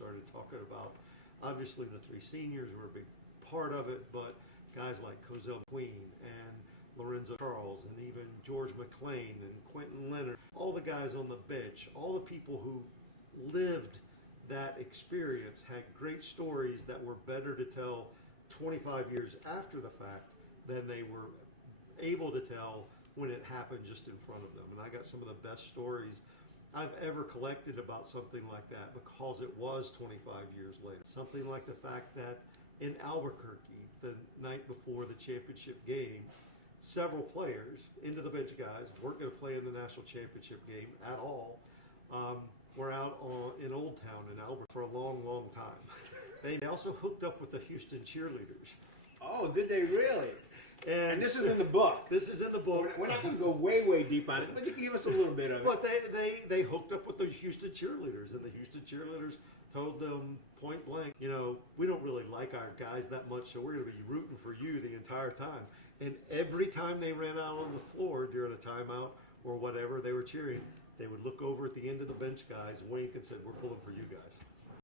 started talking about, obviously the three seniors were a big part of it, but guys like Cozell Queen and Lorenzo Charles and even George McClain and Quentin Leonard, all the guys on the bench, all the people who lived that experience had great stories that were better to tell 25 years after the fact than they were able to tell when it happened just in front of them. And I got some of the best stories I've ever collected about something like that because it was 25 years later. Something like the fact that in Albuquerque, the night before the championship game, several players, into the bench guys, weren't going to play in the national championship game at all. Were out in Old Town in Albuquerque for a long, long time. They also hooked up with the Houston cheerleaders. Oh, did they really? And this is in the book. This is in the book. We're not going to go way, way deep on it, but you can give us a little bit of it. But they hooked up with the Houston cheerleaders, and the Houston cheerleaders told them point blank, you know, we don't really like our guys that much, so we're going to be rooting for you the entire time. And every time they ran out on the floor during a timeout or whatever they were cheering, they would look over at the end of the bench guys, wink, and said, we're pulling for you guys.